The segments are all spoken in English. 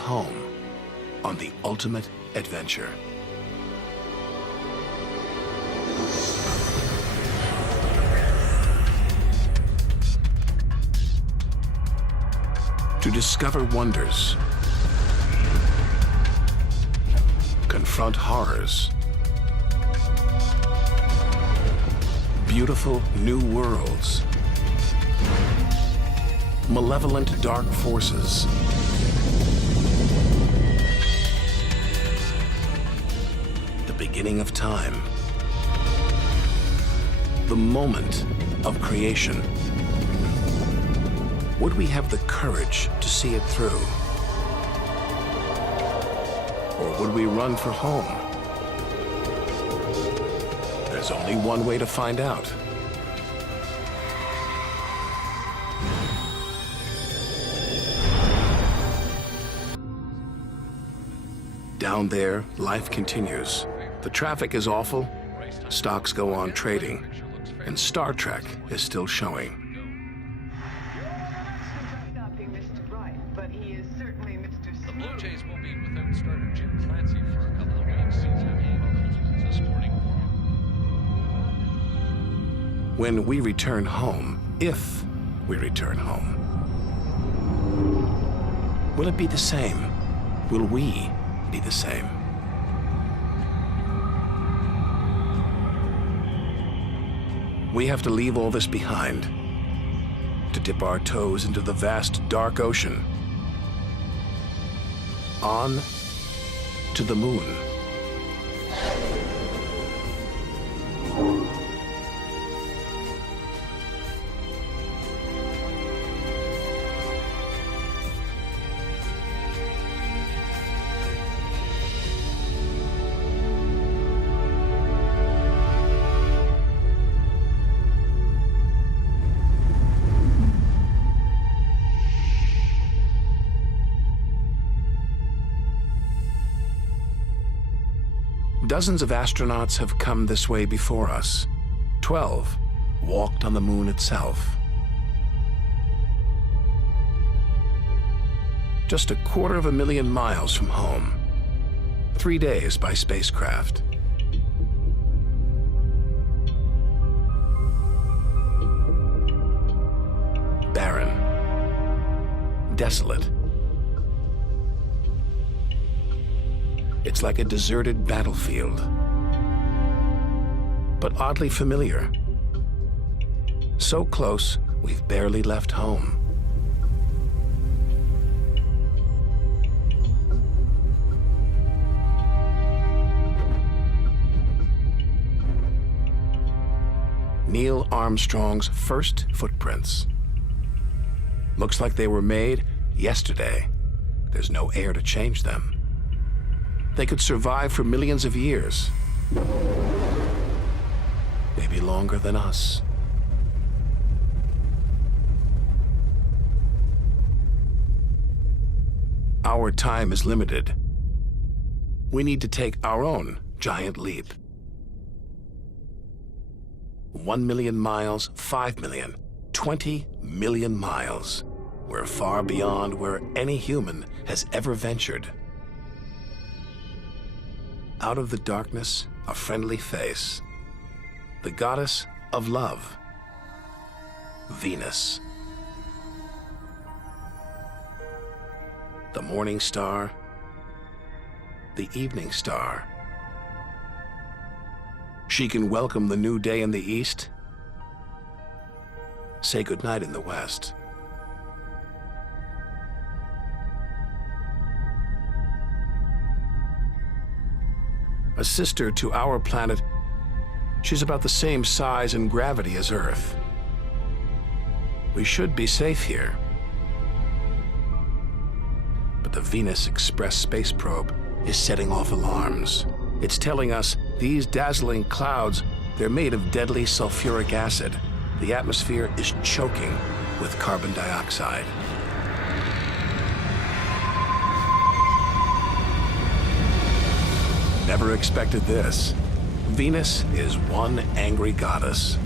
home on the ultimate adventure. To discover wonders, confront horrors, beautiful new worlds, malevolent dark forces, the beginning of time, the moment of creation. Would we have the courage to see it through? Or would we run for home? There's only one way to find out. Down there, life continues. The traffic is awful, stocks go on trading, and Star Trek is still showing. When we return home, if we return home, will it be the same? Will we be the same? We have to leave all this behind, to dip our toes into the vast dark ocean, on to the moon. Dozens of astronauts have come this way before us. 12 walked on the moon itself. Just 250,000 miles from home. 3 days by spacecraft. Barren. Desolate. It's like a deserted battlefield, but oddly familiar. So close, we've barely left home. Neil Armstrong's first footprints. Looks like they were made yesterday. There's no air to change them. They could survive for millions of years. Maybe longer than us. Our time is limited. We need to take our own giant leap. 1 million miles, 5 million, 20 million miles. We're far beyond where any human has ever ventured. Out of the darkness, a friendly face. The goddess of love, Venus. The morning star, the evening star. She can welcome the new day in the east, say goodnight in the west. A sister to our planet, she's about the same size and gravity as Earth. We should be safe here. But the Venus Express space probe is setting off alarms. It's telling us these dazzling clouds, they're made of deadly sulfuric acid. The atmosphere is choking with carbon dioxide. Never expected this. Venus is one angry goddess.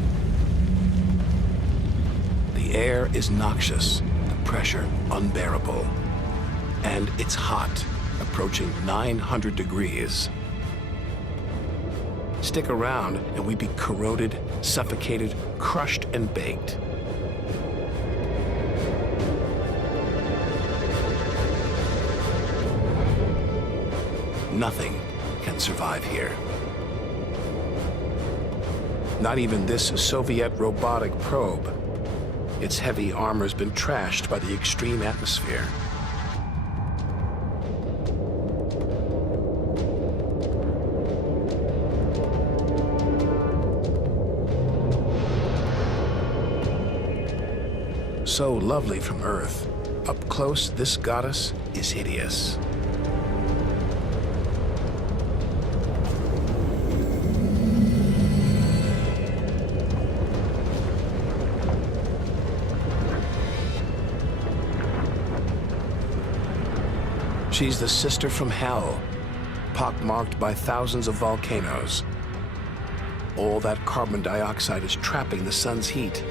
The air is noxious, the pressure unbearable. And it's hot, approaching 900 degrees. Stick around and we'd be corroded, suffocated, crushed, and baked. Nothing can survive here. Not even this Soviet robotic probe. Its heavy armor's been trashed by the extreme atmosphere. So lovely from Earth, up close, this goddess is hideous. She's the sister from hell, pockmarked by thousands of volcanoes. All that carbon dioxide is trapping the sun's heat.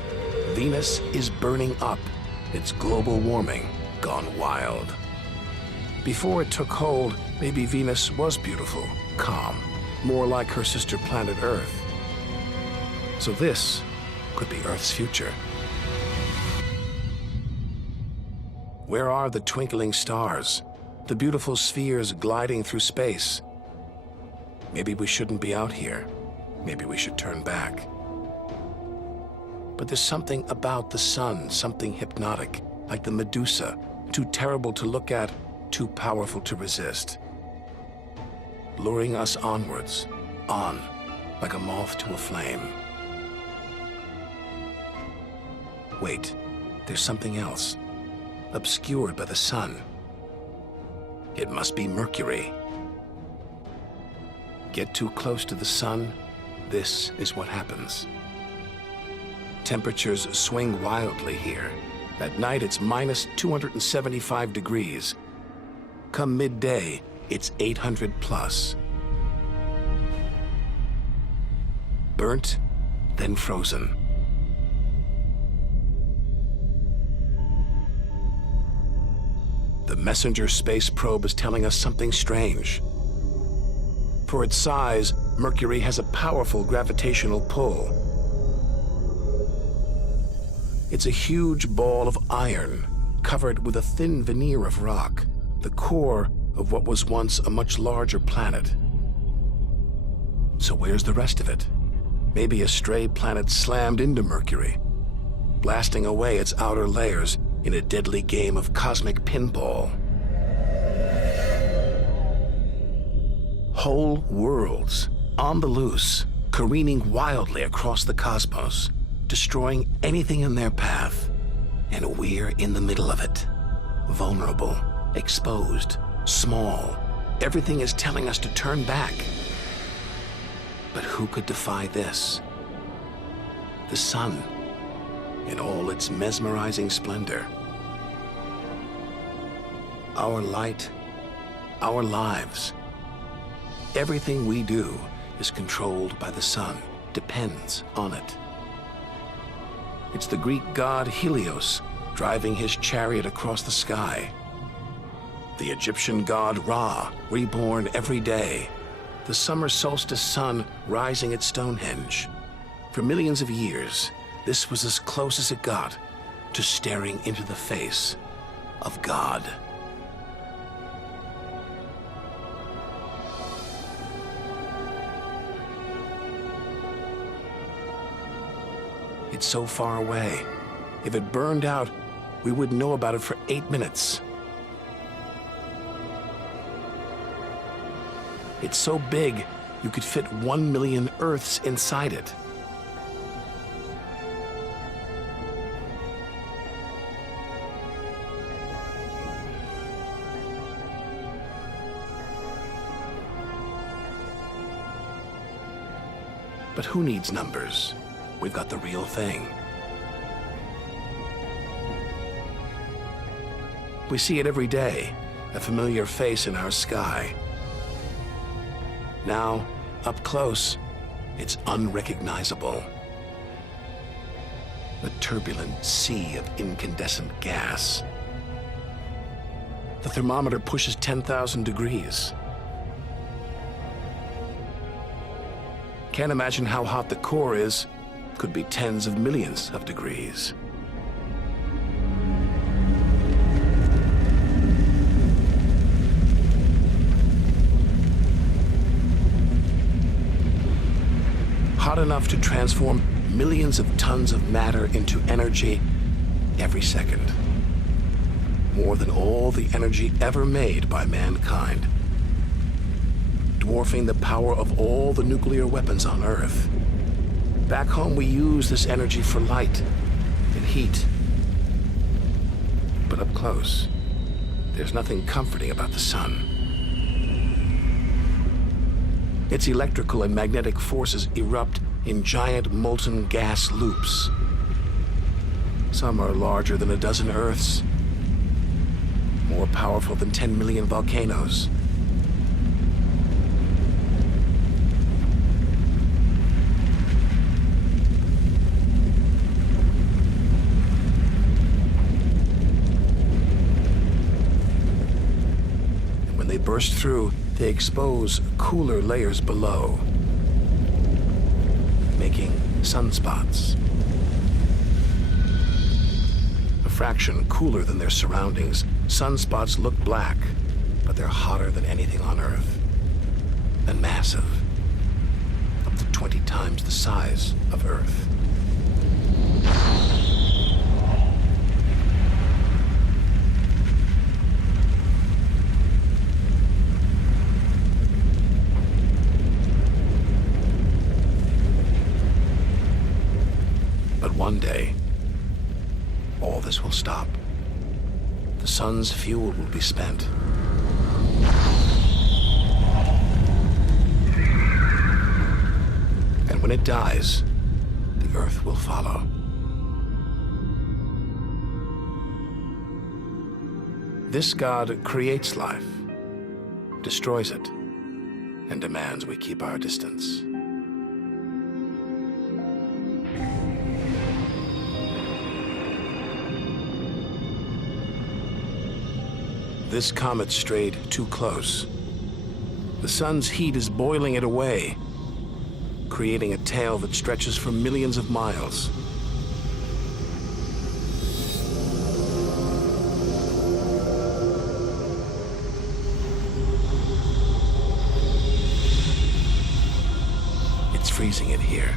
Venus is burning up. It's global warming gone wild. Before it took hold, maybe Venus was beautiful, calm, more like her sister planet Earth. So this could be Earth's future. Where are the twinkling stars? The beautiful spheres gliding through space? Maybe we shouldn't be out here. Maybe we should turn back. But there's something about the sun, something hypnotic, like the Medusa, too terrible to look at, too powerful to resist. Luring us onwards, on, like a moth to a flame. Wait, there's something else, obscured by the sun. It must be Mercury. Get too close to the sun, this is what happens. Temperatures swing wildly here. At night, it's minus 275 degrees. Come midday, it's 800 plus. Burnt, then frozen. The Messenger space probe is telling us something strange. For its size, Mercury has a powerful gravitational pull. It's a huge ball of iron, covered with a thin veneer of rock, the core of what was once a much larger planet. So where's the rest of it? Maybe a stray planet slammed into Mercury, blasting away its outer layers in a deadly game of cosmic pinball. Whole worlds, on the loose, careening wildly across the cosmos, destroying anything in their path. And we're in the middle of it. Vulnerable, exposed, small. Everything is telling us to turn back. But who could defy this? The sun, in all its mesmerizing splendor. Our light, our lives. Everything we do is controlled by the sun, depends on it. It's the Greek god Helios driving his chariot across the sky. The Egyptian god Ra, reborn every day. The summer solstice sun rising at Stonehenge. For millions of years, this was as close as it got to staring into the face of God. It's so far away. If it burned out, we wouldn't know about it for 8 minutes. It's so big, you could fit 1 million Earths inside it. But who needs numbers? We've got the real thing. We see it every day, a familiar face in our sky. Now, up close, it's unrecognizable. A turbulent sea of incandescent gas. the thermometer pushes 10,000 degrees. Can't imagine how hot the core is. Could be tens of millions of degrees. Hot enough to transform millions of tons of matter into energy every second. More than all the energy ever made by mankind. Dwarfing the power of all the nuclear weapons on Earth. Back home, we use this energy for light and heat. But up close, there's nothing comforting about the sun. Its electrical and magnetic forces erupt in giant molten gas loops. Some are larger than a dozen Earths, more powerful than 10 million volcanoes. And when they burst through, they expose cooler layers below, making sunspots. A fraction cooler than their surroundings, sunspots look black, but they're hotter than anything on Earth, and massive, up to 20 times the size of Earth. But one day, all this will stop. The sun's fuel will be spent. And when it dies, the Earth will follow. This God creates life, destroys it, and demands we keep our distance. This comet strayed too close. The sun's heat is boiling it away, creating a tail that stretches for millions of miles. It's freezing in here.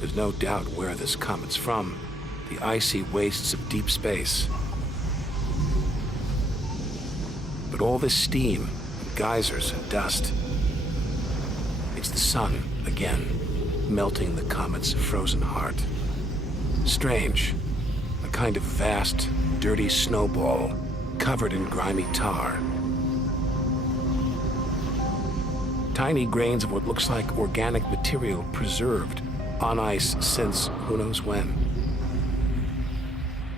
There's no doubt where this comet's from, the icy wastes of deep space. But all this steam, and geysers and dust, it's the sun again, melting the comet's frozen heart. Strange, a kind of vast, dirty snowball, covered in grimy tar. Tiny grains of what looks like organic material preserved on ice since who knows when.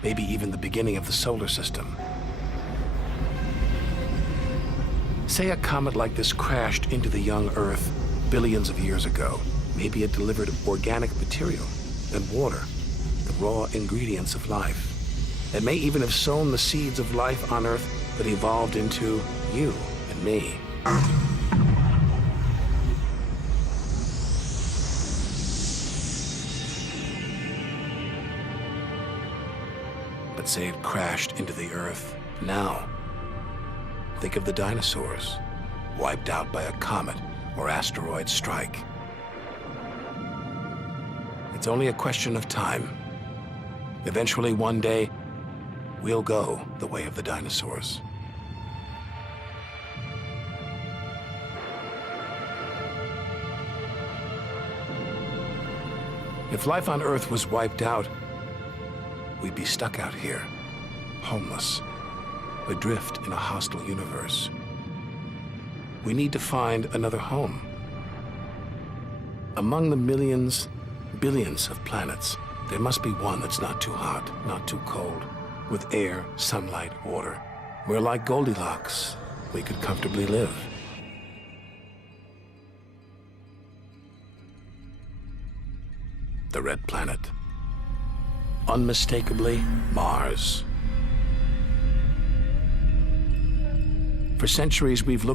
Maybe even the beginning of the solar system. Say a comet like this crashed into the young Earth billions of years ago. Maybe it delivered organic material and water, the raw ingredients of life. It may even have sown the seeds of life on Earth that evolved into you and me. But say it crashed into the Earth now. Think of the dinosaurs, wiped out by a comet or asteroid strike. It's only a question of time. Eventually, one day, we'll go the way of the dinosaurs. If life on Earth was wiped out, we'd be stuck out here, homeless. Adrift in a hostile universe. We need to find another home. Among the millions, billions of planets, there must be one that's not too hot, not too cold, with air, sunlight, water. Where, like Goldilocks, we could comfortably live. The red planet. Unmistakably Mars. For centuries, we've looked